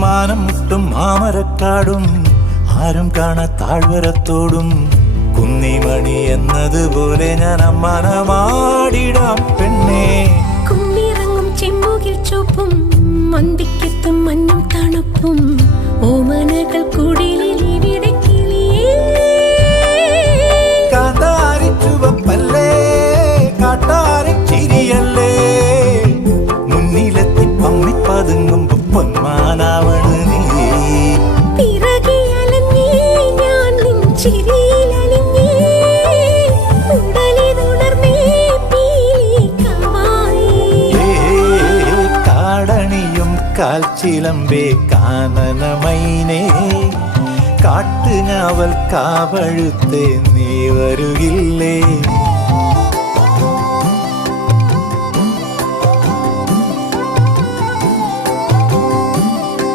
മാനം മുട്ടും മാമരക്കാടും ആരും കാണാ താഴ്വരത്തോടും കുന്നിമണി എന്നതുപോലെ ഞാൻ അമ്മാനമാടിടാം പെണ്ണേ. കുമ്മിറങ്ങും ചെമ്പുകിൽ ചുവപ്പും മന്തിക്കെത്തും മഞ്ഞും തണുപ്പും ഓമനകൾ കുടിലിൽ ഇവിടെ കിളിയേ. കാന്താരി ചുവപ്പല്ലേ കാട്ടാരി ചിരിയല്ലേ മുന്നിലെത്തി പമ്മി പതുങ്ങുമ്പോ പൊന്മാനാവണ് നീ. പിറകെ അലഞ്ഞേ ഞാൻ നിൻ ചിരിയിലലിഞ്ഞേ ഉടലിതുണർന്നേ പീലിക്കവായി. കാടണിയും കാൽച്ചിലമ്പേ കാനനമൈനേ കാട്ടുഞാവൽ കാവഴുത്തേ നീ വരുകില്ലേ.